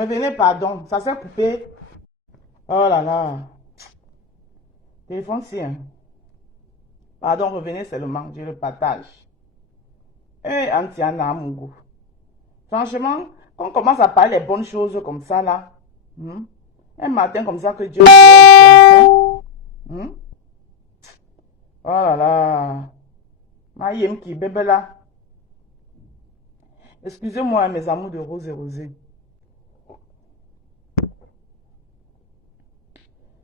Revenez, pardon. Ça s'est coupé. Oh là là. Téléphone-ci, hein. Pardon, revenez seulement. Je le partage. Eh, Antiana Mungu. Franchement, quand on commence à parler les bonnes choses comme ça, là, un matin comme ça que Dieu hmm? Oh là là. Ma yem qui bébé là. Excusez-moi, mes amours de rose et rosé.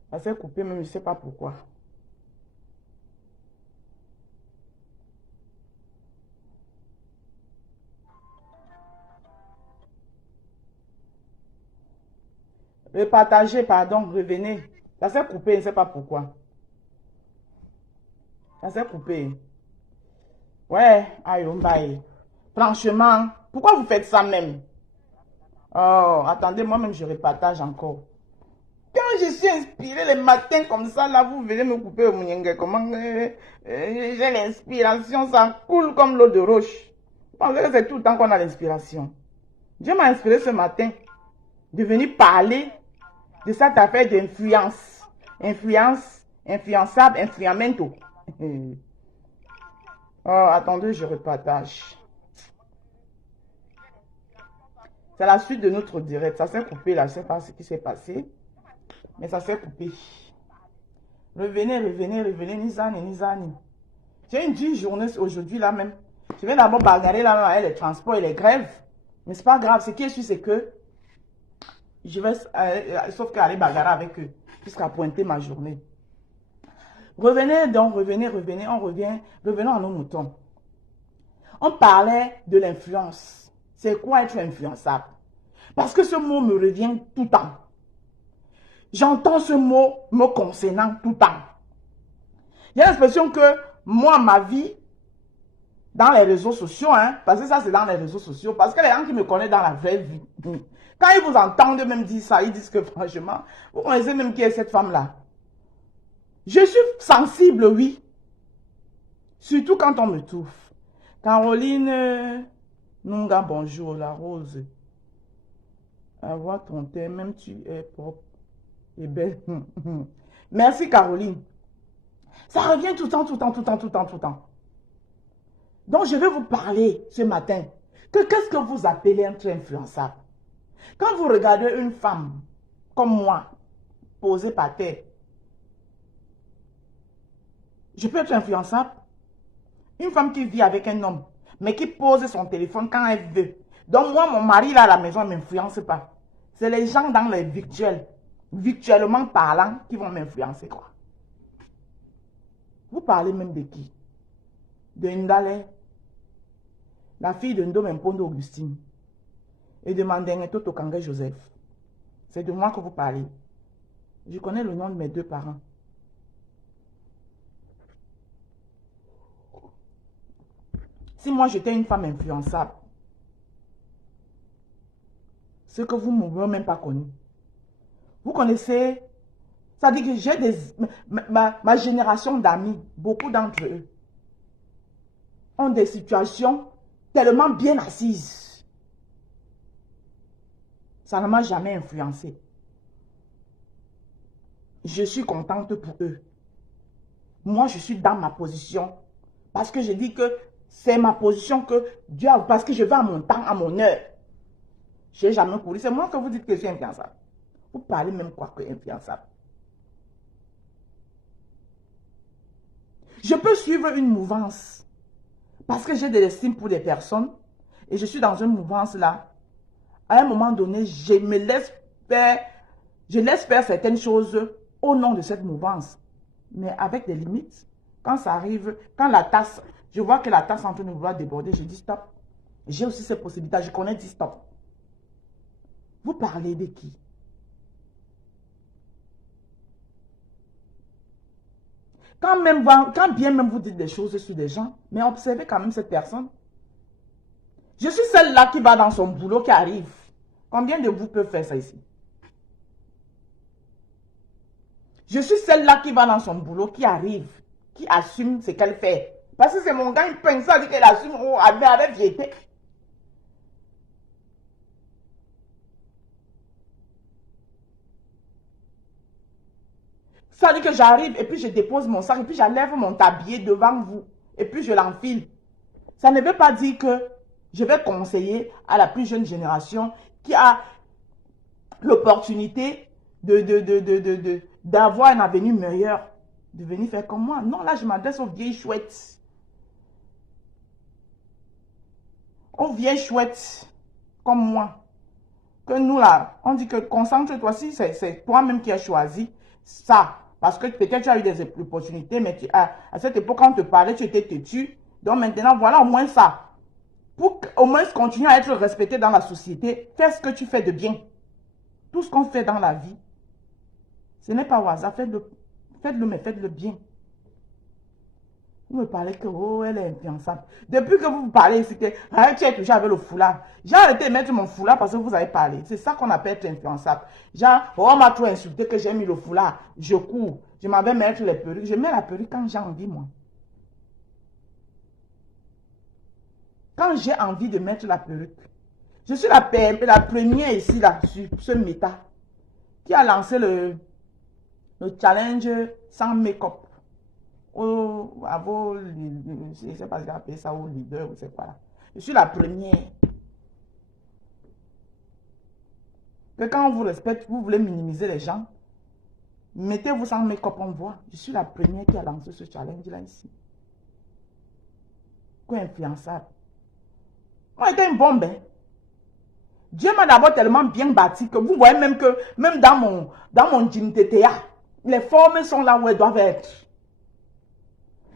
Ça s'est coupé, même je ne sais pas pourquoi. Partagez, pardon, revenez. Ça s'est coupé, je ne sais pas pourquoi. Ça s'est coupé. Ouais, aïe, bye. Franchement, pourquoi vous faites ça même? Oh, attendez, moi-même, je repartage encore. Quand je suis inspirée les matins comme ça, là, vous venez me couper au mounyengue. Comment j'ai l'inspiration, ça coule comme l'eau de roche. Vous pensez que c'est tout le temps qu'on a l'inspiration. Dieu m'a inspiré ce matin de venir parler de cette affaire d'influence. Influence, influençable, influamento. Oh, attendez, je repartage. C'est la suite de notre direct. Ça s'est coupé là, je ne sais pas ce qui s'est passé. Mais ça s'est coupé. Revenez, revenez, revenez, Nizani, Nizani. J'ai une dure journée aujourd'hui là même. Je vais d'abord bagarrer là avec les transports et les grèves. Mais c'est pas grave. Ce qui est sûr, c'est que je vais, sauf qu'aller bagarrer avec eux jusqu'à pointer ma journée. Revenez donc, revenez, revenez, on revient, revenons à nos moutons. On parlait de l'influence. C'est quoi être influençable? Parce que ce mot me revient tout le temps. J'entends ce mot me concernant tout le temps. Il y a l'expression que moi, ma vie, dans les réseaux sociaux, parce que ça c'est dans les réseaux sociaux, parce que les gens qui me connaissent dans la vraie vie, quand ils vous entendent même dire ça, ils disent que franchement, vous connaissez même qui est cette femme-là. Je suis sensible, oui. Surtout quand on me trouve. Caroline, Nunga, bonjour, la rose. Avoir ton thème, même tu es propre et belle. Merci Caroline. Ça revient tout le temps, tout le temps, tout le temps, tout le temps, tout le temps. Donc je vais vous parler ce matin que qu'est-ce que vous appelez être influençable? Quand vous regardez une femme comme moi, posée par terre, je peux être influençable? Une femme qui vit avec un homme, mais qui pose son téléphone quand elle veut. Donc moi, mon mari là à la maison ne m'influence pas. C'est les gens dans les virtuels, virtuellement parlant, qui vont m'influencer quoi. Vous parlez même de qui? De Ndale, la fille de Ndomempondo Augustine, et de Mandenge Toto Kangé Joseph. C'est de moi que vous parlez. Je connais le nom de mes deux parents. Si moi j'étais une femme influençable, ce que vous ne m'avez même pas connu. Vous connaissez, ça dit que j'ai ma génération d'amis, beaucoup d'entre eux, ont des situations tellement bien assises. Ça ne m'a jamais influencé. Je suis contente pour eux. Moi, je suis dans ma position. Parce que je dis que c'est ma position que Dieu a, parce que je vais à mon temps, à mon heure. Je n'ai jamais couru. C'est moi que vous dites que je suis influençable. Vous parlez même quoi que influençable. Je peux suivre une mouvance. Parce que j'ai de l'estime pour des personnes. Et je suis dans une mouvance là. À un moment donné, je laisse faire certaines choses au nom de cette mouvance. Mais avec des limites. Quand ça arrive, quand la tasse, je vois que la tasse est en train de vouloir déborder, je dis stop. J'ai aussi cette possibilité, je connais, dis stop. Vous parlez de qui? Quand bien même vous dites des choses sur des gens, mais observez quand même cette personne. Je suis celle-là qui va dans son boulot, qui arrive. Combien de vous peuvent faire ça ici? Je suis celle-là qui va dans son boulot, qui arrive, qui assume ce qu'elle fait. Parce que c'est mon gars, il pense ça, dit qu'elle assume, oh, avec vérité. Ça dit que j'arrive et puis je dépose mon sac et puis j'enlève mon tablier devant vous et puis je l'enfile. Ça ne veut pas dire que je vais conseiller à la plus jeune génération qui a l'opportunité d'avoir un avenir meilleur, de venir faire comme moi. Non, là, je m'adresse aux vieilles chouettes. Aux vieilles chouettes comme moi. Que nous, là, on dit que concentre-toi. Si c'est toi-même qui as choisi ça, parce que peut-être tu as eu des opportunités, mais à cette époque, quand on te parlait, tu étais têtu. Donc maintenant, voilà au moins ça. Pour au moins continuer à être respecté dans la société, fais ce que tu fais de bien. Tout ce qu'on fait dans la vie, ce n'est pas au hasard. Faites-le, mais faites-le bien. Vous me parlez que, oh, elle est influençable. Depuis que vous me parlez, c'était, ah, tu es toujours avec le foulard. J'ai arrêté de mettre mon foulard parce que vous avez parlé. C'est ça qu'on appelle être influençable. Genre, oh, on m'a trop insulté que j'ai mis le foulard. Je cours. Je m'en vais mettre les perruques. Je mets la perruque quand j'ai envie, moi. Quand j'ai envie de mettre la perruque. Je suis la première ici, là, sur ce méta, qui a lancé le challenge sans make-up. À vos, je ne sais pas si appeler ça au leader ou c'est quoi là. Je suis la première. Que quand on vous respecte, vous voulez minimiser les gens, mettez-vous sans make-up, on voit. Je suis la première qui a lancé ce challenge là ici. Quoi influençable. Moi, j'étais une bombe. Hein. Dieu m'a d'abord tellement bien bâti que vous voyez même que, même dans mon gym TTA, les formes sont là où elles doivent être.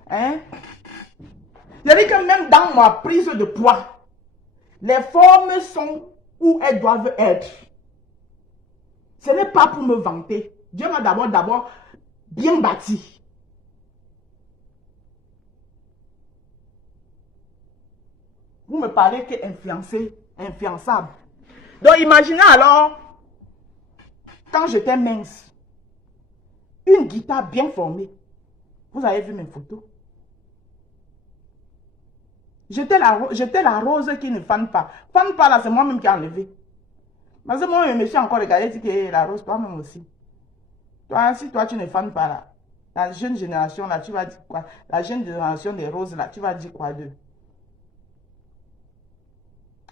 Hein? Je dis que même dans ma prise de poids, les formes sont où elles doivent être. Ce n'est pas pour me vanter. Dieu m'a d'abord bien bâti. Vous me parlez que influencé, influençable. Donc imaginez alors, quand j'étais mince, une guitare bien formée. Vous avez vu mes photos? J'étais la rose qui ne fane pas. Fane pas là, c'est moi-même qui ai enlevé. Parce que moi, je me suis encore regardé et dit que la rose, toi-même aussi. Toi, si toi, tu ne fanes pas là, la jeune génération là, tu vas dire quoi? La jeune génération des roses là, tu vas dire quoi d'eux?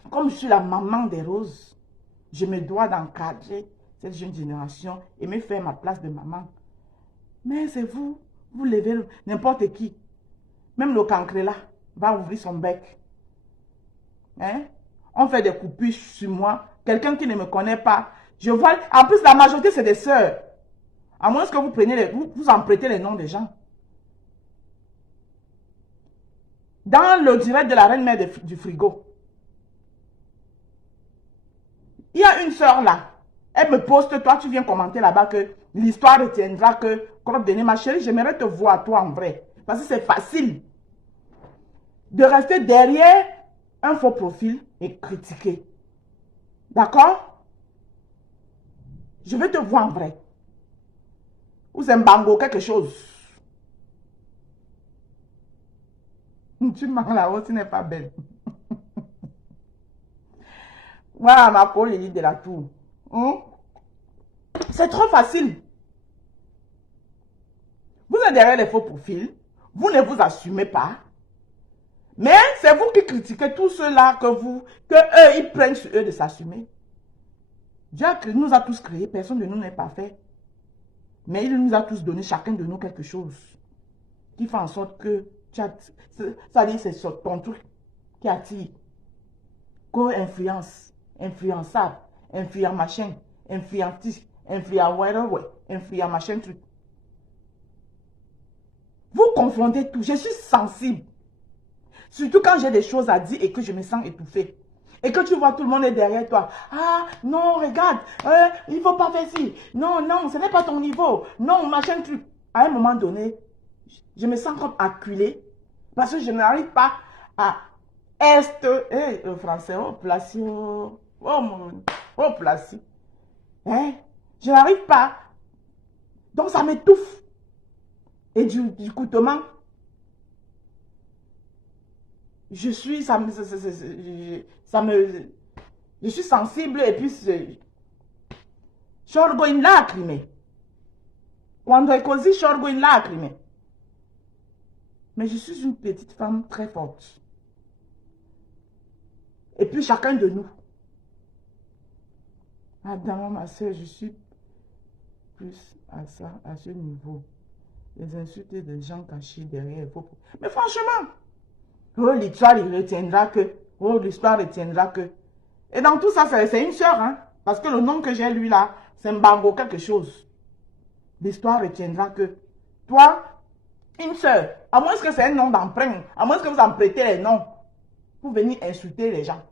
Comme je suis la maman des roses, je me dois d'encadrer cette jeune génération et me faire ma place de maman. Mais c'est vous, vous levez n'importe qui. Même le cancre là va ouvrir son bec. Hein? On fait des coupures sur moi. Quelqu'un qui ne me connaît pas. Je vois, en plus, la majorité, c'est des sœurs. À moins que vous preniez vous empruntez les noms des gens. Dans le direct de la reine mère du frigo, il y a une sœur là. Elle me poste, toi, tu viens commenter là-bas que l'histoire retiendra que, ma chérie, j'aimerais te voir, toi, en vrai. Parce que c'est facile de rester derrière un faux profil et critiquer. D'accord? Je veux te voir en vrai. Ou c'est un bango, quelque chose. Tu manges là-haut, tu n'es pas belle. Voilà ma collègue de la tour. C'est trop facile. Vous êtes derrière les faux profils. Vous ne vous assumez pas. Mais c'est vous qui critiquez tous ceux-là que eux, ils prennent sur eux de s'assumer. Dieu nous a tous créés, personne de nous n'est parfait. Mais il nous a tous donné, chacun de nous, quelque chose qui fait en sorte que ça dit c'est ton truc qui attire. Co-influence, influençable, influent machin, influentiste, influent ouais, influent machin truc. Vous confondez tout. Je suis sensible. Surtout quand j'ai des choses à dire et que je me sens étouffée. Et que tu vois tout le monde est derrière toi. Ah, non, regarde, il ne faut pas faire ci. Non, non, ce n'est pas ton niveau. Non, machin truc. À un moment donné, je me sens comme acculée. Parce que je n'arrive pas à le français, oh, placi, oh, placi. Hein? Je n'arrive pas. Donc ça m'étouffe. Et du coup, je suis, je suis sensible et puis je suis une lacrime. Quando è così sciolgo in lacrime. Mais je suis une petite femme très forte. Et puis chacun de nous. Madame, ma soeur, je suis plus à ça, à ce niveau. Les insultes des gens cachés derrière. Mais franchement, oh, l'histoire, il retiendra que. Oh, l'histoire retiendra que. Et dans tout ça, c'est une soeur, hein. Parce que le nom que j'ai lui là, c'est Mbango quelque chose. L'histoire retiendra que. Toi, une soeur, à moins que c'est un nom d'emprunt, à moins que vous empruntez les noms, pour venir insulter les gens.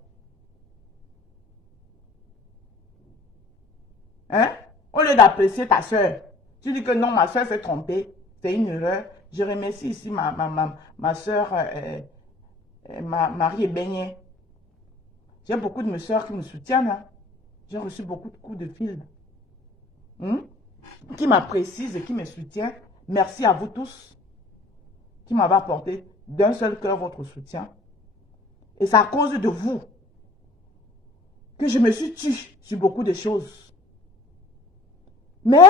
Hein? Au lieu d'apprécier ta soeur, tu dis que non, ma soeur s'est trompée, c'est une erreur. Je remercie ici ma soeur, Marie Beignet. J'ai beaucoup de mes soeurs qui me soutiennent. Hein? J'ai reçu beaucoup de coups de fil. Qui m'apprécient et qui me soutiennent. Merci à vous tous qui m'avez apporté d'un seul cœur votre soutien. Et c'est à cause de vous que je me suis tue sur beaucoup de choses. Mais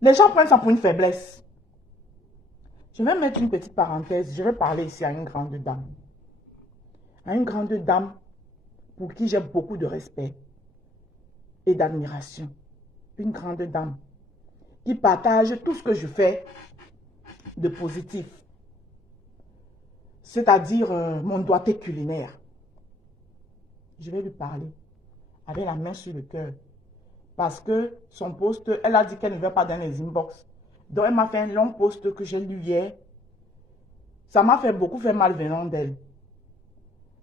les gens prennent ça pour une faiblesse. Je vais mettre une petite parenthèse. Je vais parler ici à une grande dame. À une grande dame pour qui j'ai beaucoup de respect et d'admiration. Une grande dame qui partage tout ce que je fais de positif. C'est-à-dire mon doigté culinaire. Je vais lui parler avec la main sur le cœur. Parce que son post, elle a dit qu'elle ne va pas dans les inbox. Donc elle m'a fait un long post que j'ai lu hier. Ça m'a fait beaucoup fait mal venant d'elle.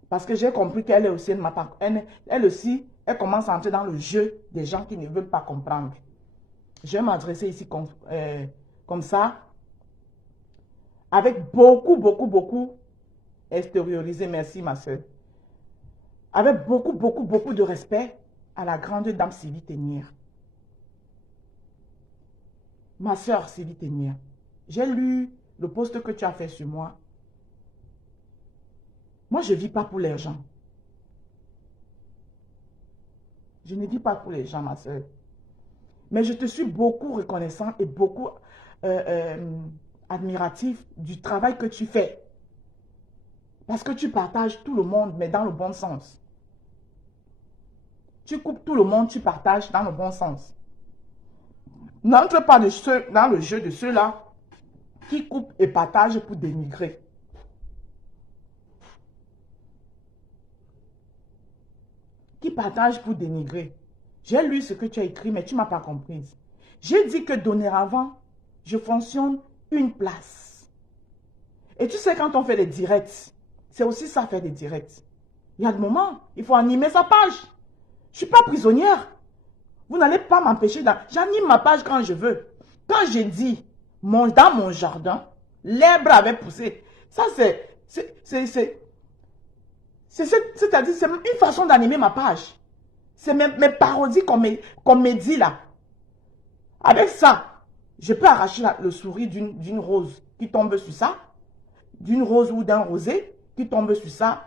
Parce que j'ai compris qu'elle est aussi, elle aussi, elle commence à entrer dans le jeu des gens qui ne veulent pas comprendre. Je vais m'adresser ici comme ça. Avec beaucoup extériorisé. Merci ma soeur. Avec beaucoup de respect à la grande dame Sylvie Ténière. Ma soeur Sylvie Ténière, j'ai lu le post que tu as fait sur moi. Moi, je ne vis pas pour les gens. Je ne vis pas pour les gens, ma soeur. Mais je te suis beaucoup reconnaissant et beaucoup admiratif du travail que tu fais. Parce que tu partages tout le monde, mais dans le bon sens. Tu coupes tout le monde, tu partages dans le bon sens. N'entre pas dans le jeu de ceux-là qui coupent et partagent pour dénigrer. Qui partagent pour dénigrer. J'ai lu ce que tu as écrit, mais tu ne m'as pas comprise. J'ai dit que dorénavant, je fonctionne une place. Et tu sais, quand on fait des directs, c'est aussi ça, faire des directs. Il y a des moments, il faut animer sa page. Je ne suis pas prisonnière. Vous n'allez pas m'empêcher. J'anime ma page quand je veux. Quand j'ai dit, dans mon jardin, l'herbe avait poussé. Ça, c'est-à-dire, c'est une façon d'animer ma page. C'est mes parodies qu'on me dit là. Avec ça, je peux arracher le sourire d'une rose qui tombe sur ça, d'une rose ou d'un rosé qui tombe sur ça.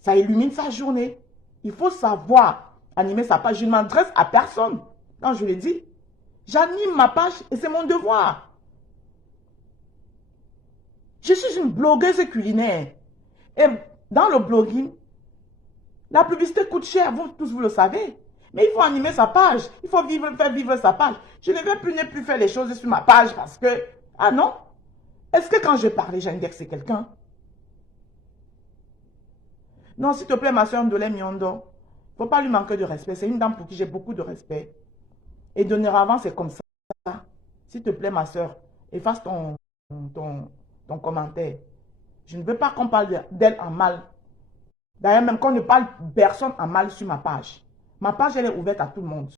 Ça illumine sa journée. Il faut savoir animer sa page. Je ne m'adresse à personne. Quand je l'ai dit, j'anime ma page et c'est mon devoir. Je suis une blogueuse culinaire. Et dans le blogging, la publicité coûte cher, vous tous vous le savez. Mais il faut animer sa page. Il faut faire vivre sa page. Je ne vais plus faire les choses sur ma page parce que... Ah non? Est-ce que quand je parlais, j'ai indexé quelqu'un? Non, s'il te plaît, ma soeur Ndolé Miondo. Il ne faut pas lui manquer de respect. C'est une dame pour qui j'ai beaucoup de respect. Et dorénavant, c'est comme ça. S'il te plaît, ma soeur, efface ton commentaire. Je ne veux pas qu'on parle d'elle en mal. D'ailleurs, même qu'on ne parle personne en mal sur ma page. Ma page, elle est ouverte à tout le monde.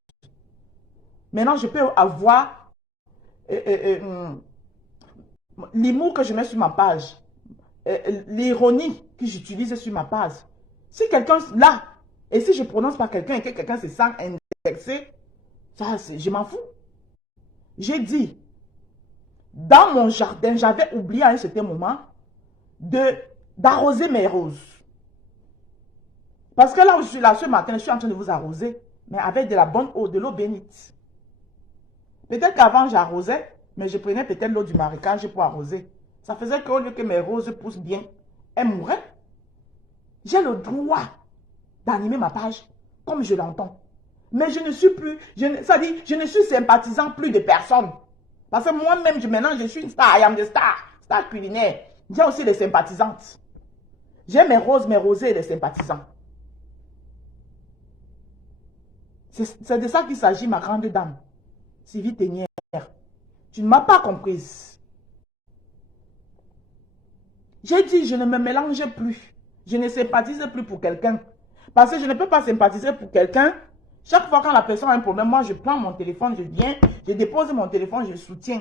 Maintenant, je peux avoir l'humour que je mets sur ma page. L'ironie que j'utilise sur ma page. Si quelqu'un là, et si je prononce par quelqu'un et que quelqu'un se sent indexé, ça, je m'en fous. J'ai dit, dans mon jardin, j'avais oublié à un certain moment d'arroser mes roses. Parce que là où je suis là ce matin, je suis en train de vous arroser, mais avec de la bonne eau, de l'eau bénite. Peut-être qu'avant j'arrosais, Mais je prenais peut-être l'eau du marécage pour arroser. Ça faisait qu'au lieu que mes roses poussent bien, elles mouraient. J'ai le droit d'animer ma page comme je l'entends. Mais je ne suis plus, ça dit, je ne suis sympathisant plus de personne. Parce que moi-même, maintenant, je suis une star. I am the star culinaire. J'ai aussi des sympathisantes. J'ai mes roses, mes rosés et les sympathisants. C'est de ça qu'il s'agit, ma grande dame. Sylvie Ténière. Tu ne m'as pas comprise. J'ai dit, je ne me mélange plus. Je ne sympathise plus pour quelqu'un. Parce que je ne peux pas sympathiser pour quelqu'un. Chaque fois quand la personne a un problème, moi je prends mon téléphone, je viens, je dépose mon téléphone, je le soutiens.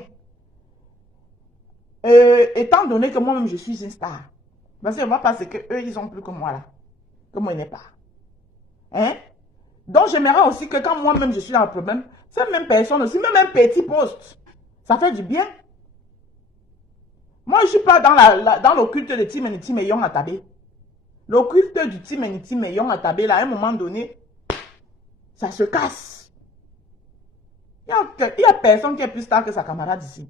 Étant donné que moi-même je suis une star. Parce que moi, parce que eux, ils ont plus que moi là. Que moi, il n'est pas. Hein? Donc j'aimerais aussi que quand moi-même je suis dans le problème, cette même personne aussi, même un petit poste, ça fait du bien. Moi, je ne suis pas dans l'occulte de Tim et Young Atabé. L'occulte du Tim et Young Atabé, là, à un moment donné, ça se casse. Il n'y a personne qui est plus star que sa camarade ici.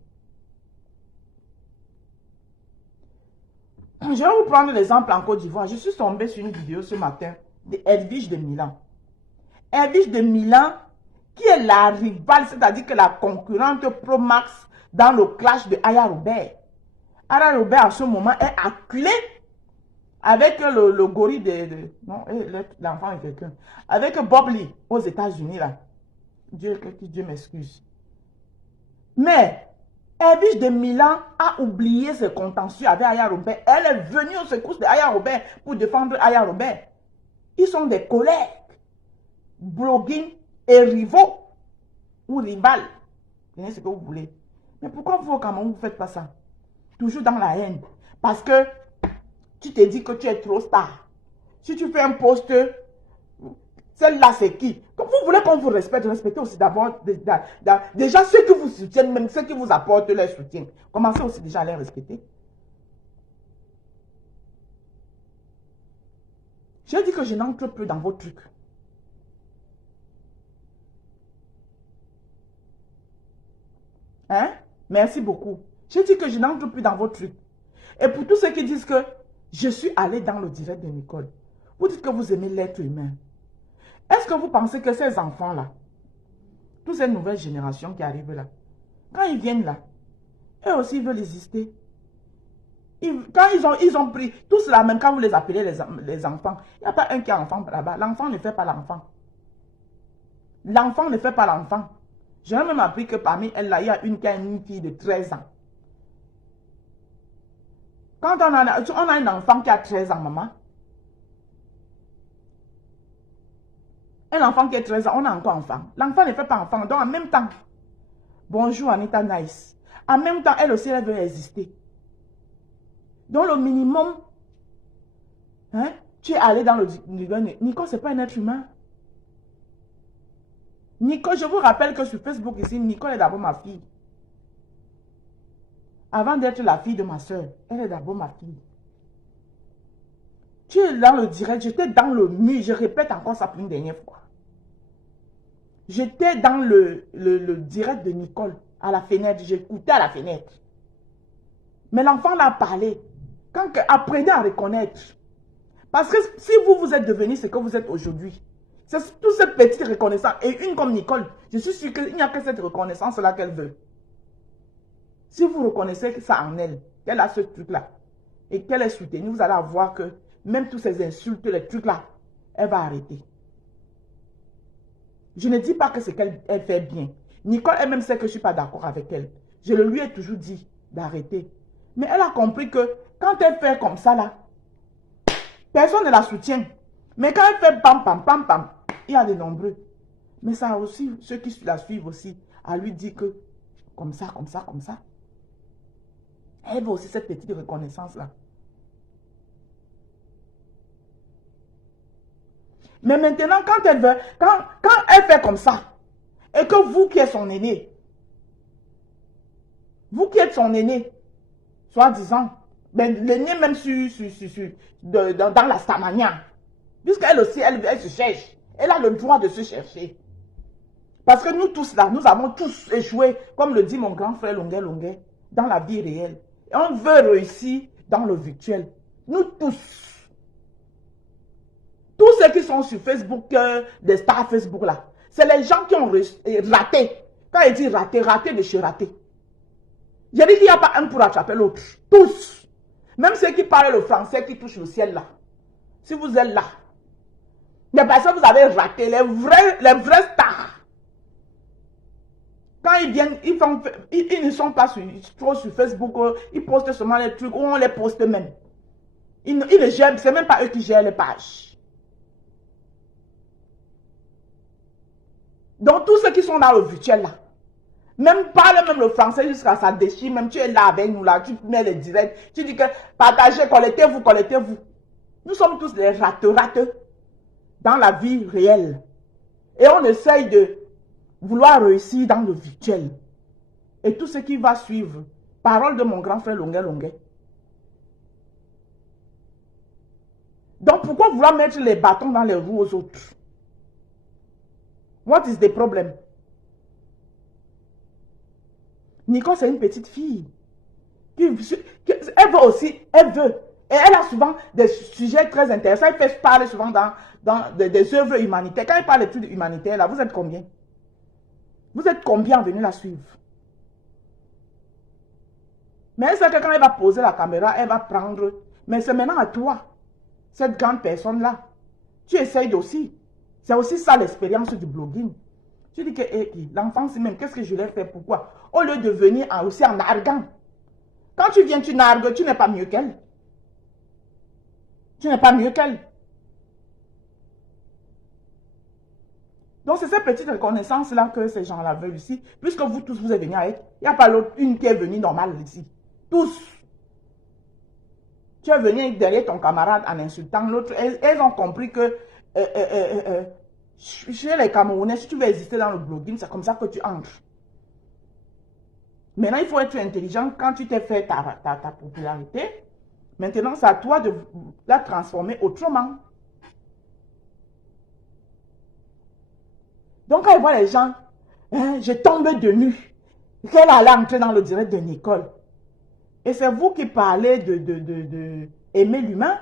Je vais vous prendre l'exemple en Côte d'Ivoire. Je suis tombée sur une vidéo ce matin de Edwige de Milan. Edwige de Milan, qui est la rivale, c'est-à-dire que la concurrente Pro Max dans le clash de Aya Robert. Aya Robert, à ce moment, est acculé avec le gorille non, l'enfant est quelqu'un. Avec Bob Lee aux États-Unis, là. Dieu m'excuse. Mais Edwige de Milan a oublié ce contentieux avec Aya Robert. Elle est venue au secours de Aya Robert pour défendre Aya Robert. Ils sont des collègues, blogging et rivaux ou rivales. Prenez ce que vous voulez. Mais pourquoi vous, au Cameroun, vous ne faites pas ça? Toujours dans la haine. Parce que tu te dis que tu es trop star. Si tu fais un post, celle-là c'est qui? Comme vous voulez qu'on vous respecte, respectez aussi d'abord déjà ceux qui vous soutiennent, même ceux qui vous apportent leur soutien. Commencez aussi déjà à les respecter. Je dis que je n'entre plus dans vos trucs. Hein? Merci beaucoup. Je dis que je n'entre plus dans vos trucs. Et pour tous ceux qui disent que je suis allé dans le direct de Nicole, vous dites que vous aimez l'être humain. Est-ce que vous pensez que ces enfants-là, toutes ces nouvelles générations qui arrivent là, quand ils viennent là, eux aussi ils veulent exister. Quand ils ont pris, tous là, même quand vous les appelez les enfants, il n'y a pas un qui a enfant là-bas. L'enfant ne fait pas l'enfant. L'enfant ne fait pas l'enfant. J'ai même appris que parmi elles là, il y a une qui a une fille de 13 ans. Quand on a un enfant qui a 13 ans, maman, un enfant qui a 13 ans, on a encore enfant. L'enfant ne fait pas enfant. Donc en même temps, bonjour Anita Nice. En même temps, elle aussi, elle veut exister. Donc le minimum, hein, tu es allé dans le... Nicole, ce n'est pas un être humain. Nicole, je vous rappelle que sur Facebook ici, Nicole est d'abord ma fille. Avant d'être la fille de ma soeur, elle est d'abord ma fille. Tu es dans le direct, j'étais dans le mur, je répète encore ça pour une dernière fois. J'étais dans le direct de Nicole, à la fenêtre, j'écoutais à la fenêtre. Mais l'enfant l'a parlé. Apprenez à reconnaître. Parce que si vous êtes devenu ce que vous êtes aujourd'hui, c'est toute cette petite reconnaissance. Et une comme Nicole, je suis sûre qu'il n'y a que cette reconnaissance-là qu'elle veut. Si vous reconnaissez ça en elle, qu'elle a ce truc-là, et qu'elle est soutenue, vous allez voir que même tous ces insultes, les trucs-là, elle va arrêter. Je ne dis pas que c'est qu'elle fait bien. Nicole elle-même sait que je ne suis pas d'accord avec elle. Je le lui ai toujours dit d'arrêter. Mais elle a compris que quand elle fait comme ça, là, personne ne la soutient. Mais quand elle fait pam, pam, pam, pam, il y a de nombreux. Mais ça aussi, ceux qui la suivent aussi, à lui dire que comme ça, comme ça, comme ça. Elle veut aussi cette petite reconnaissance-là. Mais maintenant, quand elle veut, quand elle fait comme ça, et que vous qui êtes son aîné, vous qui êtes son aîné, soi-disant, ben, l'aîné même dans la Stamania, puisqu'elle aussi, elle se cherche, elle a le droit de se chercher. Parce que nous tous là, nous avons tous échoué, comme le dit mon grand frère Longuet Longuet, dans la vie réelle. Et on veut réussir dans le virtuel. Nous tous. Tous ceux qui sont sur Facebook, des stars Facebook là, c'est les gens qui ont raté. Quand il dit raté, raté de chez raté. Je dis qu'il n'y a pas un pour attraper l'autre. Tous. Même ceux qui parlent le français, qui touchent le ciel là. Si vous êtes là, les personnes que vous avez raté, les vrais stars. Quand ils viennent, ils ne sont pas trop sur Facebook, ils postent seulement les trucs, ou on les poste même. Ils ne gèrent, c'est même pas eux qui gèrent les pages. Donc tous ceux qui sont dans le virtuel là, même parle même le français jusqu'à ça déchire, même tu es là avec nous là, tu mets les directs, tu dis que partagez, collectez-vous, collectez-vous. Nous sommes tous des rateux dans la vie réelle. Et on essaye de vouloir réussir dans le virtuel. Et tout ce qui va suivre, parole de mon grand frère Longuet Longuet. Donc pourquoi vouloir mettre les bâtons dans les roues aux autres? What is the problem? Nicole, c'est une petite fille. Elle veut aussi, elle veut. Et elle a souvent des sujets très intéressants. Elle fait parler souvent dans des œuvres humanitaires. Quand elle parle d'études humanitaires, là, vous êtes combien? Vous êtes combien venus la suivre? Mais elle sait que quand elle va poser la caméra, elle va prendre. Mais c'est maintenant à toi, cette grande personne-là. Tu essayes aussi. C'est aussi ça l'expérience du blogging. Tu dis que l'enfant, c'est même, qu'est-ce que je l'ai fait? Pourquoi? Au lieu de venir aussi en narguant. Quand tu viens, tu nargues, tu n'es pas mieux qu'elle. Tu n'es pas mieux qu'elle. Donc, c'est cette petite reconnaissance-là que ces gens-là veulent ici. Puisque vous tous, vous êtes venus avec. Il n'y a pas l'autre, une qui est venue normale ici. Tous. Tu es venu derrière ton camarade en insultant l'autre. Elles ont compris que chez les Camerounais, si tu veux exister dans le blogging, c'est comme ça que tu entres. Maintenant, il faut être intelligent. Quand tu t'es fait ta popularité, maintenant, c'est à toi de la transformer autrement. Donc, quand il voit les gens, je tombe de nu, qu'elle allait entrer dans le direct de Nicole. Et c'est vous qui parlez de aimer l'humain.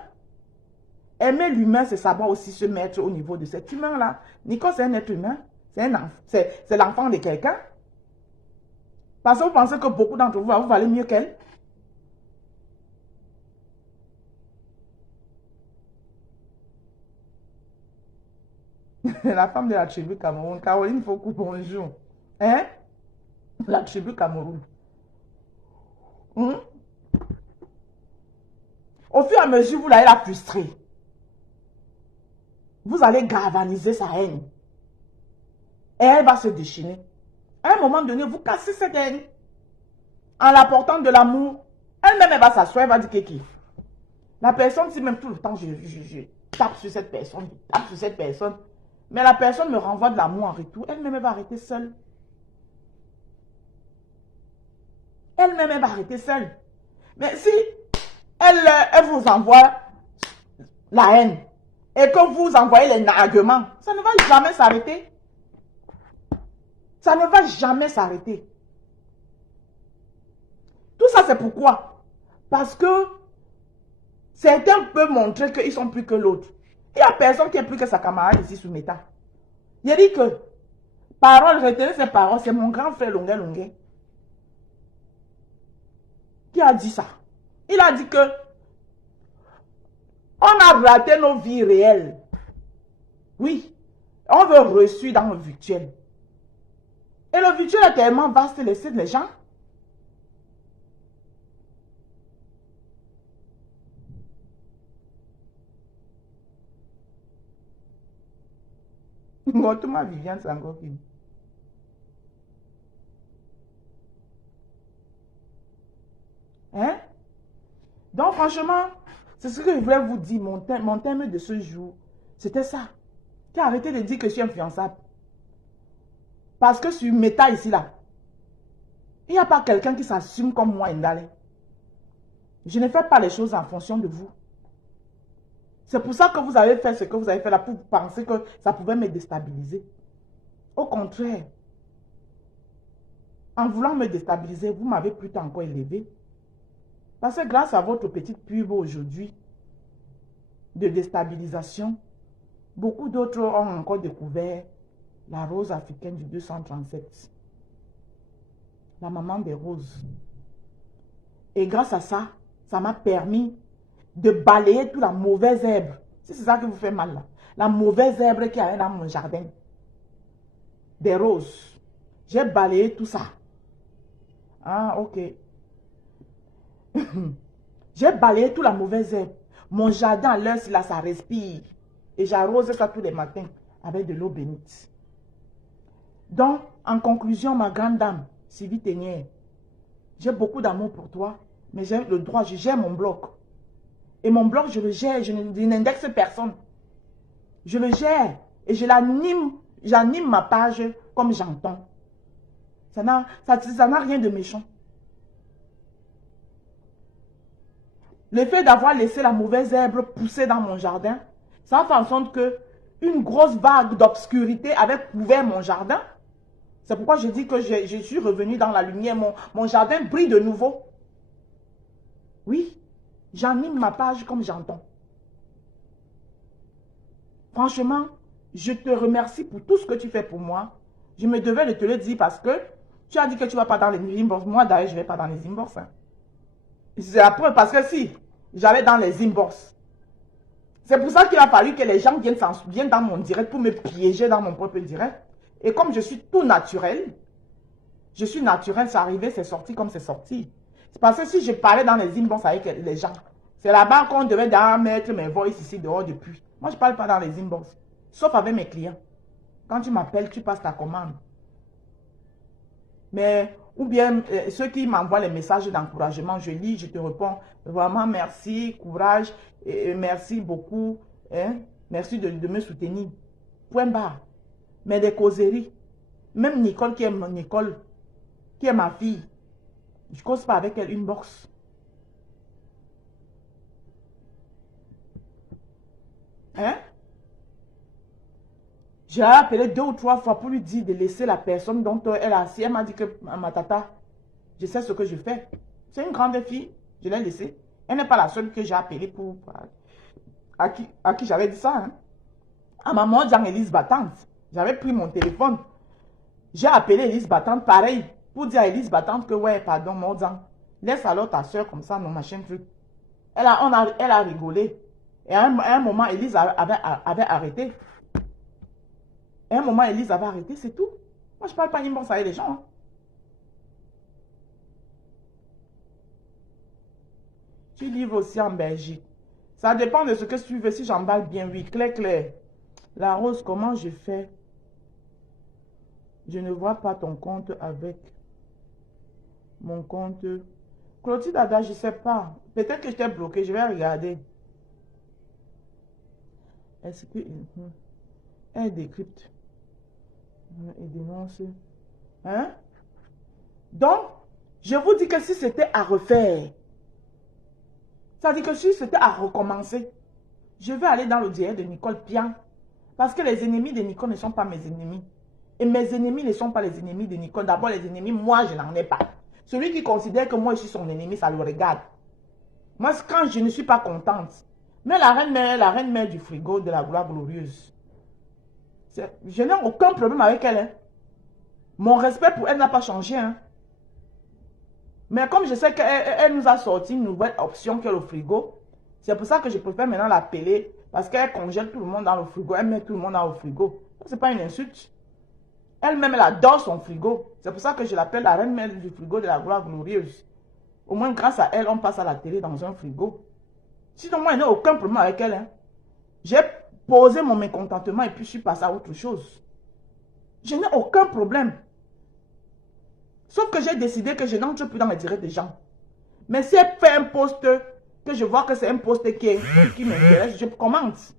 Aimer l'humain, c'est savoir aussi se mettre au niveau de cet humain-là. Nicole, c'est un être humain. C'est l'enfant de quelqu'un. Parce que vous pensez que beaucoup d'entre vous, vous valez mieux qu'elle. La femme de la tribu Cameroun. Caroline Foucault, bonjour. Hein? La tribu Cameroun. Au fur et à mesure, vous allez la frustrer. Vous allez galvaniser sa haine. Et elle va se déchaîner. À un moment donné, vous cassez cette haine. En l'apportant de l'amour. Elle-même, elle va s'asseoir, elle va dire Kiki. La personne, si même tout le temps, je tape sur cette personne, je tape sur cette personne. Mais la personne me renvoie de l'amour en retour. Elle-même, elle va arrêter seule. Elle-même, elle va arrêter seule. Mais si elle vous envoie la haine et que vous envoyez les arguments, ça ne va jamais s'arrêter. Ça ne va jamais s'arrêter. Tout ça, c'est pourquoi? Parce que certains peuvent montrer qu'ils sont plus que l'autre. Il n'y a personne qui est plus que sa camarade ici sous Meta. Il a dit que, parole, retenez ces paroles, c'est mon grand frère Longuet Longuet qui a dit ça. Il a dit que on a raté nos vies réelles. Oui, on veut reçu dans le virtuel. Et le virtuel est tellement vaste, laissez les gens. Moi, Viviane Sangokine. Hein? Donc, franchement, c'est ce que je voulais vous dire. Mon thème de ce jour, c'était ça. Tu as arrêté de dire que je suis influençable. Parce que sur Meta ici, là, il n'y a pas quelqu'un qui s'assume comme moi, Ndale. Je ne fais pas les choses en fonction de vous. C'est pour ça que vous avez fait ce que vous avez fait là, pour penser que ça pouvait me déstabiliser. Au contraire, en voulant me déstabiliser, vous m'avez plutôt encore élevé. Parce que grâce à votre petite pub aujourd'hui de déstabilisation, beaucoup d'autres ont encore découvert la rose africaine du 237. La maman des roses. Et grâce à ça, ça m'a permis de balayer toute la mauvaise herbe. Si c'est ça qui vous fait mal là. La mauvaise herbe qui a dans mon jardin. Des roses. J'ai balayé tout ça. Ah, ok. J'ai balayé toute la mauvaise herbe. Mon jardin, à l'heure, là, ça respire. Et j'arrose ça tous les matins avec de l'eau bénite. Donc, en conclusion, ma grande dame, Sylvie Ténière, j'ai beaucoup d'amour pour toi, mais j'ai le droit, je gère mon blog. Et mon blog, je le gère, je n'indexe personne. Je le gère et je l'anime, j'anime ma page comme j'entends. Ça n'a rien de méchant. Le fait d'avoir laissé la mauvaise herbe pousser dans mon jardin, ça fait en sorte que une grosse vague d'obscurité avait couvert mon jardin. C'est pourquoi je dis que je suis revenu dans la lumière. Mon jardin brille de nouveau. Oui, j'anime ma page comme j'entends. Franchement, je te remercie pour tout ce que tu fais pour moi. Je me devais de te le dire parce que tu as dit que tu ne vas pas dans les inbox. Moi, d'ailleurs, je ne vais pas dans les inbox. Hein. C'est la preuve parce que si j'allais dans les inbox, c'est pour ça qu'il a fallu que les gens viennent dans mon direct pour me piéger dans mon propre direct. Et comme je suis tout naturel, je suis naturel, c'est arrivé, c'est sorti comme c'est sorti. C'est parce que si je parlais dans les inbox avec les gens, c'est là-bas qu'on devait mettre mes voices ici dehors depuis. Moi, je ne parle pas dans les inbox, sauf avec mes clients. Quand tu m'appelles, tu passes ta commande. Mais, ou bien, ceux qui m'envoient les messages d'encouragement, je lis, je te réponds, vraiment merci, courage, et merci beaucoup, hein? Merci de me soutenir. Point barre. Mais des causeries, même Nicole qui est ma fille, je ne cause pas avec elle une box. Hein? J'ai appelé 2 ou 3 fois pour lui dire de laisser la personne dont elle a assis. Elle m'a dit que ma tata, je sais ce que je fais. C'est une grande fille, je l'ai laissée. Elle n'est pas la seule que j'ai appelée à qui j'avais dit ça. Hein? À maman Jean-Élise Battante. J'avais pris mon téléphone. J'ai appelé Élise Battante, pareil, pour dire à Élise Battante que, ouais, pardon, Mordan, laisse alors ta soeur comme ça, non, machin truc. Elle a rigolé. Et à un moment, Élise avait arrêté. À un moment, Élise avait arrêté, c'est tout. Moi, je ne parle pas inbox avec les gens. Hein. Tu livres aussi en Belgique. Ça dépend de ce que tu veux. Si j'emballe bien, oui, clair. La rose, comment je fais? Je ne vois pas ton compte avec mon compte. Clotilde Ada, je ne sais pas. Peut-être que je t'ai bloqué. Je vais regarder. Est-ce que... Elle décrypte. Elle dénonce. Hein? Donc, je vous dis que si c'était à refaire, ça veut dire que si c'était à recommencer, je vais aller dans le direct de Nicole Pian. Parce que les ennemis de Nicole ne sont pas mes ennemis. Et mes ennemis ne sont pas les ennemis de Nicole. D'abord, les ennemis, moi, je n'en ai pas. Celui qui considère que moi, je suis son ennemi, ça le regarde. Moi, quand je ne suis pas contente, mais la reine mère du frigo de la gloire glorieuse, je n'ai aucun problème avec elle. Hein. Mon respect pour elle n'a pas changé. Hein. Mais comme je sais qu'elle nous a sorti une nouvelle option que le frigo, c'est pour ça que je préfère maintenant l'appeler. Parce qu'elle congèle tout le monde dans le frigo. Elle met tout le monde dans le frigo. Ce n'est pas une insulte. Elle-même, elle adore son frigo. C'est pour ça que je l'appelle la reine mère du frigo de la gloire glorieuse. Au moins, grâce à elle, on passe à la télé dans un frigo. Sinon, moi, je n'ai aucun problème avec elle. Hein. J'ai posé mon mécontentement et puis je suis passé à autre chose. Je n'ai aucun problème. Sauf que j'ai décidé que je n'entre plus dans les directs des gens. Mais si elle fait un post, que je vois que c'est un post qui m'intéresse, je commente.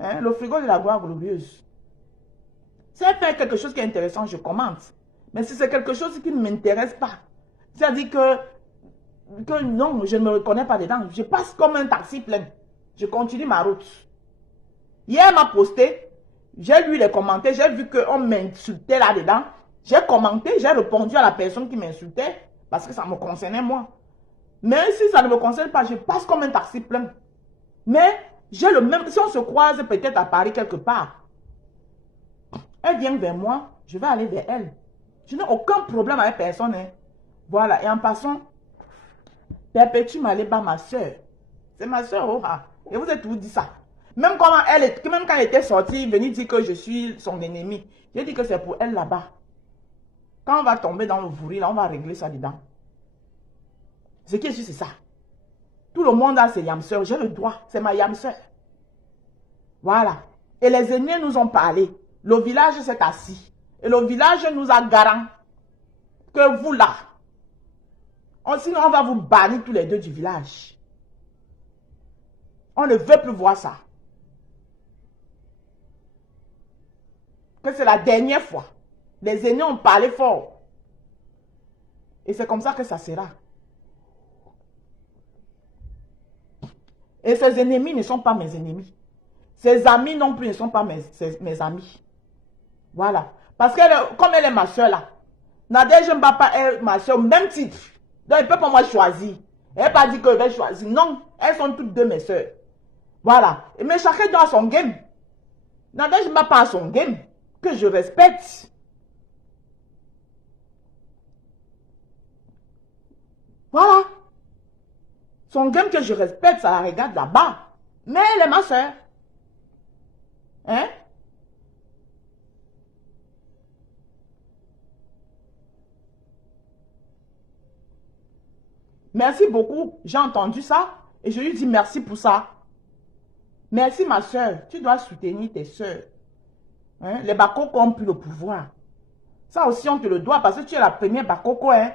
Hein? Le frigo de la gloire glorieuse. Si elle fait quelque chose qui est intéressant, je commente. Mais si c'est quelque chose qui ne m'intéresse pas, c'est-à-dire que non, je ne me reconnais pas dedans, je passe comme un taxi plein. Je continue ma route. Hier, elle m'a posté J'ai lu les commentaires, j'ai vu qu'on m'insultait là-dedans. J'ai commenté, j'ai répondu à la personne qui m'insultait parce que ça me concernait moi. Mais si ça ne me concerne pas, je passe comme un taxi plein. Mais j'ai le même, si on se croise peut-être à Paris quelque part, elle vient vers moi, je vais aller vers elle. Je n'ai aucun problème avec personne. Hein. Voilà, et en passant, Perpétue Maleba, ma soeur. C'est ma soeur, oh, ah. Et vous êtes tout dit ça. Même quand elle était sortie, venue dire que je suis son ennemi. J'ai dit que c'est pour elle là-bas. Quand on va tomber dans le vouri, là, on va régler ça dedans. Ce qui est sûr, c'est ça. Tout le monde a ses yamseurs. J'ai le droit. C'est ma yamseur. Voilà. Et les ennemis nous ont parlé. Le village s'est assis. Et le village nous a garant que vous là, sinon on va vous bannir tous les deux du village. On ne veut plus voir ça. Que c'est la dernière fois. Les ennemis ont parlé fort. Et c'est comme ça que ça sera. Et ces ennemis ne sont pas mes ennemis. Ses amis non plus ne sont pas mes amis. Voilà. Parce que comme elle est ma soeur là, Nadège Mbapa est ma soeur, même titre. Donc elle ne peut pas moi choisir. Elle n'a pas dit qu'elle va choisir. Non, elles sont toutes deux mes soeurs. Voilà. Mais chacun doit son game. Nadège Mbapa a son game. Que je respecte. Voilà. Son game que je respecte, ça la regarde là-bas. Mais elle est ma soeur. Hein? Merci beaucoup. J'ai entendu ça. Et je lui dis merci pour ça. Merci ma soeur. Tu dois soutenir tes soeurs. Hein? Les Bakoko ont plus le pouvoir. Ça aussi, on te le doit parce que tu es la première Bakoko. Hein?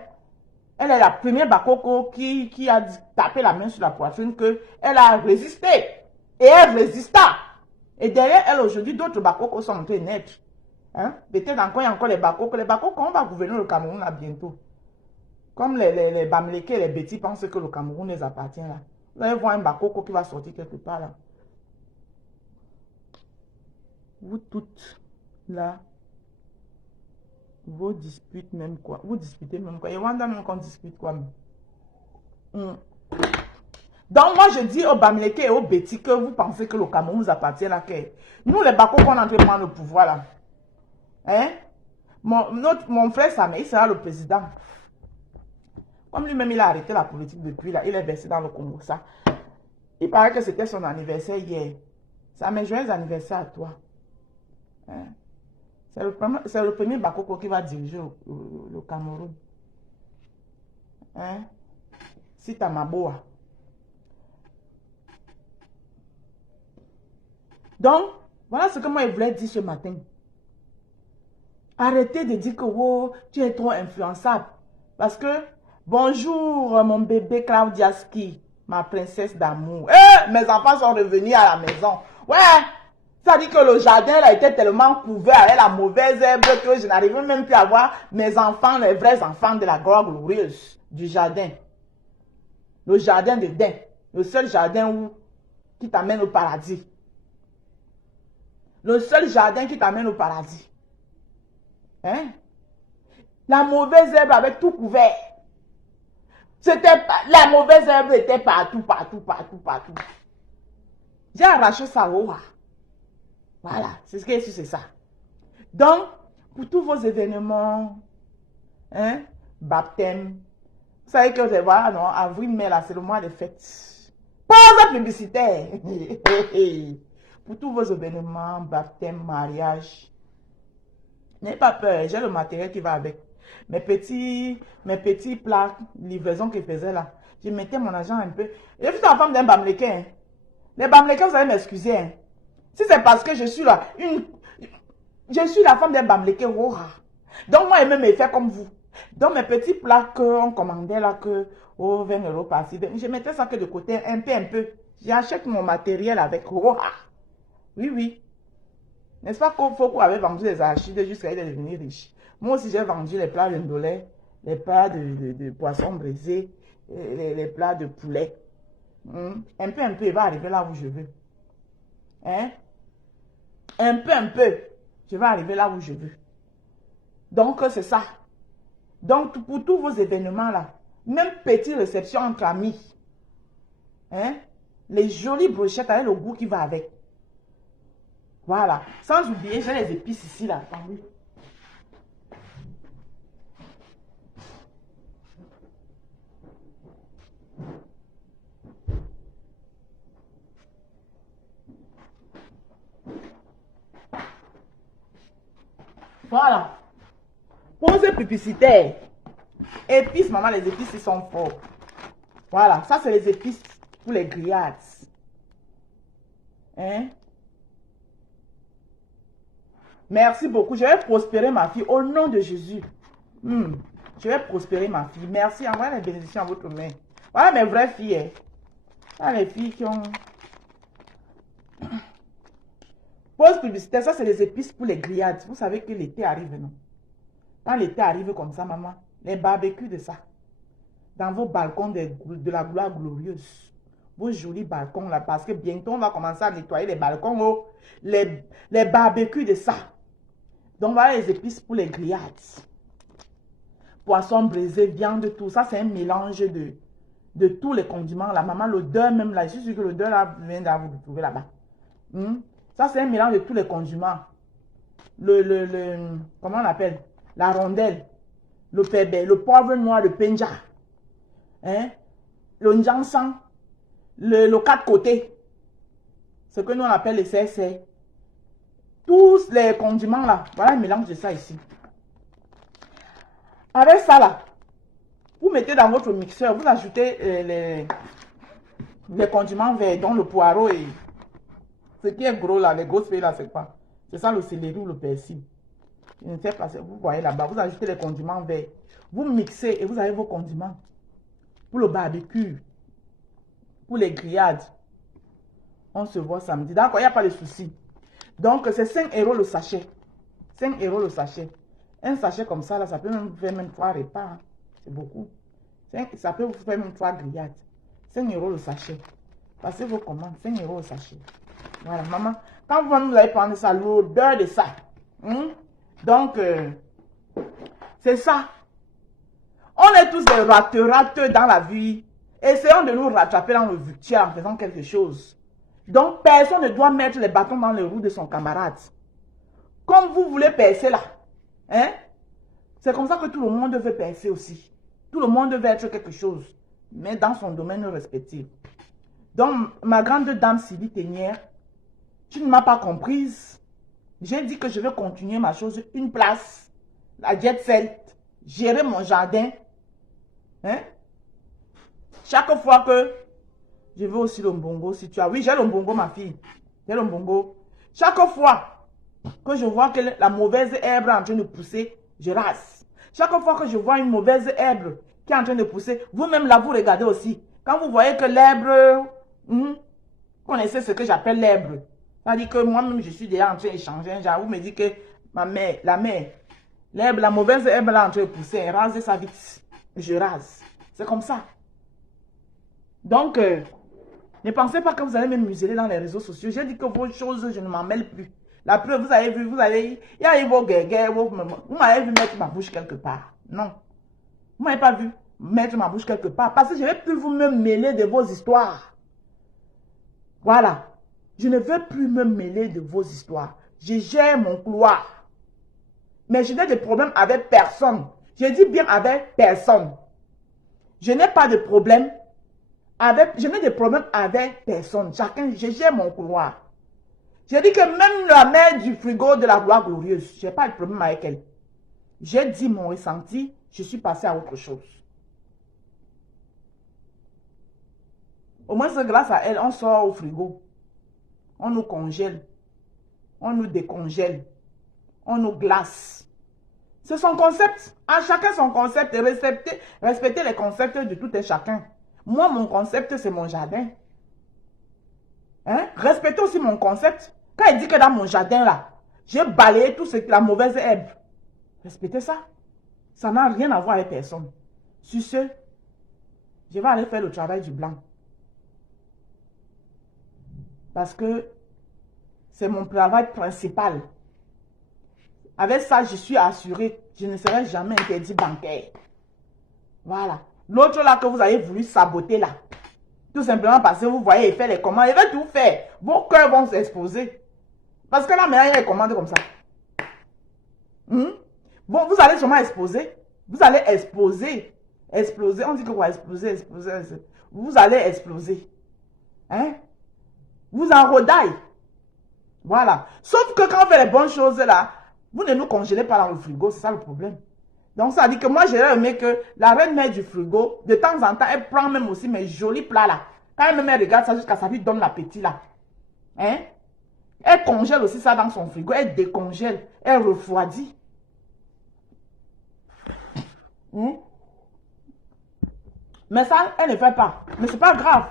Elle est la première Bakoko qui a tapé la main sur la poitrine qu'elle a résisté. Et elle résista. Et derrière elle, aujourd'hui, d'autres Bakoko sont en train de naître. Hein? Peut-être encore, il y a encore les Bakoko. Les Bakoko, on va gouverner le Cameroun là bientôt. Comme les Bamileke et les Bétis pensent que le Cameroun les appartient là. Vous allez voir un Bakoko qui va sortir quelque part là. Vous toutes, là, vous disputez même quoi? Vous disputez même quoi? Et Wanda même qu'on dispute quoi? Donc moi je dis aux Bamileke et aux Bétis que vous pensez que le Cameroun vous appartient là. Que nous les Bakoko on est en train de prendre le pouvoir là. Hein? Mon frère Samé, il sera le président. Comme lui-même, il a arrêté la politique depuis là, il est versé dans le Congo. Ça. Il paraît que c'était son anniversaire hier. Ça met joyeux anniversaire à toi. Hein? C'est le premier Bakoko qui va diriger le Cameroun. Hein? Si t'as ma boa. Donc, voilà ce que moi je voulais dire ce matin. Arrêtez de dire que oh, tu es trop influençable. Parce que, bonjour mon bébé Claudiaski, ma princesse d'amour. Mes enfants sont revenus à la maison. Ouais, ça dit que le jardin là était tellement couvert avec la mauvaise herbe que je n'arrivais même plus à voir mes enfants, les vrais enfants de la gloire glorieuse du jardin. Le jardin de Dain. Le seul jardin qui t'amène au paradis. Le seul jardin qui t'amène au paradis. Hein? La mauvaise herbe avait tout couvert. La mauvaise herbe était partout. J'ai arraché ça au roi. Voilà, c'est ce que c'est ça. Donc, pour tous vos événements, hein, baptême, vous savez que voilà, non, avril, mai, là, c'est le mois des fêtes. Pause publicitaire. Pour tous vos événements, baptême, mariage, n'ayez pas peur, j'ai le matériel qui va avec. Mes petits plats, livraison qu'ils faisaient là, je mettais mon argent un peu. Je suis la femme d'un Bamileke. Hein. Les Bamileke, vous allez m'excuser. Hein. Si c'est parce que je suis là, je suis la femme d'un Bamileke. Donc moi, je me fais comme vous. Donc mes petits plats qu'on commandait là, que 20 € par-ci, je mettais ça que de côté, un peu. J'achète mon matériel avec. Oui, oui. N'est-ce pas qu'il faut qu'on avait vendu les arachides jusqu'à devenir riche? Moi aussi, j'ai vendu les plats de ndolé, les plats de poisson brisé, les plats de poulet. Un peu, il va arriver là où je veux. Hein? un peu, je vais arriver là où je veux. Donc, c'est ça. Donc, pour tous vos événements là, même petite réception entre amis, hein, les jolies brochettes avec le goût qui va avec. Voilà. Sans oublier, j'ai les épices ici là. Attendez. Voilà. Pause publicitaire. Épices, maman, les épices, ils sont forts. Voilà, ça c'est les épices pour les grillades. Hein? Merci beaucoup. Je vais prospérer ma fille au nom de Jésus. Je vais prospérer ma fille. Merci. Envoyez les bénédictions à votre main. Voilà mes vraies filles. Hein. Voilà les filles qui ont... Pause publicitaire, ça c'est les épices pour les grillades. Vous savez que l'été arrive, non? Quand l'été arrive comme ça, maman, les barbecues de ça. Dans vos balcons de la gloire glorieuse. Vos jolis balcons là, parce que bientôt on va commencer à nettoyer les balcons, oh, les barbecues de ça. Donc voilà les épices pour les grillades. Poisson braisé, viande, tout ça, c'est un mélange de tous les condiments. La maman, l'odeur même là, je suis sûr que l'odeur là vient d'avoir vous trouver là-bas. Ça, c'est un mélange de tous les condiments. Comment on appelle? La rondelle, le pébé, le poivre noir, le penja, hein? Le njansan, le quatre côtés, ce que nous on appelle les CSC. Tous les condiments là, voilà un mélange de ça ici. Avec ça là, vous mettez dans votre mixeur, vous ajoutez les condiments verts, dont le poireau et ce qui est gros là, les grosses feuilles là, c'est quoi? C'est ça le céleri ou le persil. Je ne sais pas, vous voyez là-bas, vous ajoutez les condiments verts. Vous mixez et vous avez vos condiments. Pour le barbecue, pour les grillades. On se voit samedi. D'accord, il n'y a pas de souci. Donc, c'est 5 € le sachet. 5 € le sachet. Un sachet comme ça, là, ça peut même faire même 3 repas. Hein. C'est beaucoup. Ça peut vous faire même 3 grillades. 5 € le sachet. Passez vos commandes. 5 € le sachet. Voilà, maman. Quand vous allez prendre ça, l'odeur de ça. Donc, c'est ça. On est tous des rateux dans la vie. Essayons de nous rattraper dans le virtuel en faisant quelque chose. Donc, personne ne doit mettre les bâtons dans les roues de son camarade. Comme vous voulez percer là. Hein? C'est comme ça que tout le monde veut percer aussi. Tout le monde veut être quelque chose. Mais dans son domaine respectif. Donc, ma grande dame Sylvie Ténière, tu ne m'as pas comprise. J'ai dit que je vais continuer ma chose. Une place. La jet set. Gérer mon jardin. Hein? Chaque fois que je veux aussi le bongo, si tu as... Oui, j'ai le bongo, ma fille. J'ai le bongo. Chaque fois que je vois que la mauvaise herbe est en train de pousser, je rase. Chaque fois que je vois une mauvaise herbe qui est en train de pousser, vous-même là, vous regardez aussi. Quand vous voyez que l'herbe... connaissez ce que j'appelle l'herbe. C'est-à-dire que moi-même, je suis déjà en train d'échanger. Genre, vous me dites que la mère, l'herbe, la mauvaise herbe là en train de pousser, rasez ça vite. Je rase. C'est comme ça. Donc, ne pensez pas que vous allez me museler dans les réseaux sociaux. J'ai dit que vos choses, je ne m'en mêle plus. La preuve, vous avez vu, il y a eu vos guerres, vous m'avez vu mettre ma bouche quelque part. Non. Vous ne m'avez pas vu mettre ma bouche quelque part. Parce que je ne vais plus vous me mêler de vos histoires. Voilà. Je ne veux plus me mêler de vos histoires. Je gère mon couloir. Mais je n'ai de problème avec personne. Je dis bien avec personne. Je n'ai pas de problème je n'ai de problème avec personne. Chacun, je gère mon couloir. J'ai dit que même la mère du frigo de la gloire glorieuse, je n'ai pas de problème avec elle. J'ai dit mon ressenti, je suis passé à autre chose. Au moins, c'est grâce à elle, on sort au frigo. On nous congèle. On nous décongèle. On nous glace. C'est son concept. À chacun son concept. Respecter les concepts de tout et chacun. Moi, mon concept, c'est mon jardin. Hein? Respectez aussi mon concept. Quand il dit que dans mon jardin, là, j'ai balayé tout ce la mauvaise herbe. Respectez ça. Ça n'a rien à voir avec personne. Sur ce, je vais aller faire le travail du blanc. Parce que C'est mon travail principal. Avec ça, je suis assuré. Je ne serai jamais interdit bancaire. Voilà. L'autre là que vous avez voulu saboter là. Tout simplement parce que vous voyez, il fait les commandes. Il va tout faire. Vos cœurs vont s'exposer. Parce que là, maintenant, il y a les commandes comme ça. Bon, vous allez sûrement exposer. Vous allez exploser. Exploser. On dit que quoi? Exploser. Vous allez exploser. Hein? Vous enrodaille. Voilà. Sauf que quand on fait les bonnes choses là, vous ne nous congélez pas dans le frigo. C'est ça le problème. Donc, ça dit que moi, j'aurais aimé que la reine mère du frigo, de temps en temps, elle prend même aussi mes jolis plats là. Quand elle regarde ça jusqu'à ça lui donne l'appétit là. Hein? Elle congèle aussi ça dans son frigo. Elle décongèle. Elle refroidit. Mais ça, elle ne fait pas. Mais c'est pas grave.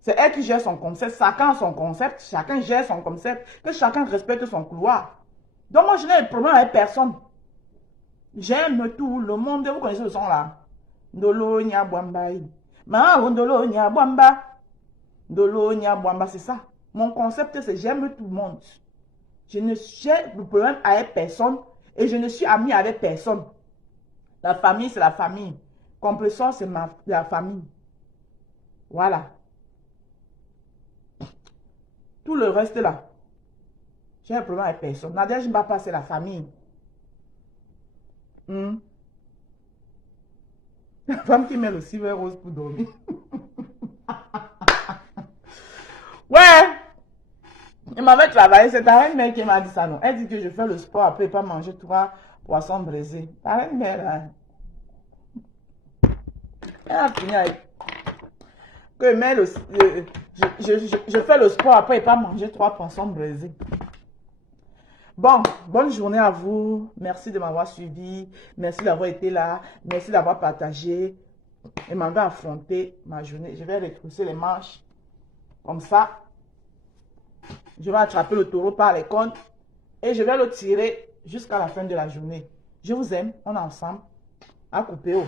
C'est elle qui gère son concept. Chacun son concept. Chacun gère son concept. Que chacun respecte son couloir. Donc moi, je n'ai de problème avec personne. J'aime tout le monde. Vous connaissez le son là? Ndolo nya bwamba. Ndolo nya bwamba. Ndolo nya bwamba, c'est ça. Mon concept, c'est j'aime tout le monde. Je ne suis de problème avec personne. Et je ne suis ami avec personne. La famille, c'est la famille. Compresseur, c'est la famille. Voilà. Tout le reste là. J'ai un problème avec personne. Nadia Jimbapa, c'est la famille. La femme qui met le civet rose pour dormir. Ouais. Il m'avait travaillé. C'est ta reine-mère qui m'a dit ça, non. Elle dit que je fais le sport après pas manger 3 poissons braisés. Ta reine-mère, là. Elle a fini avec... Que je fais le sport après pas manger 3 poissons braisés. Bon, bonne journée à vous. Merci de m'avoir suivi. Merci d'avoir été là. Merci d'avoir partagé. Et m'avoir affronté ma journée. Je vais retrousser les manches. Comme ça. Je vais attraper le taureau par les cornes. Et je vais le tirer jusqu'à la fin de la journée. Je vous aime. On est ensemble. À couper.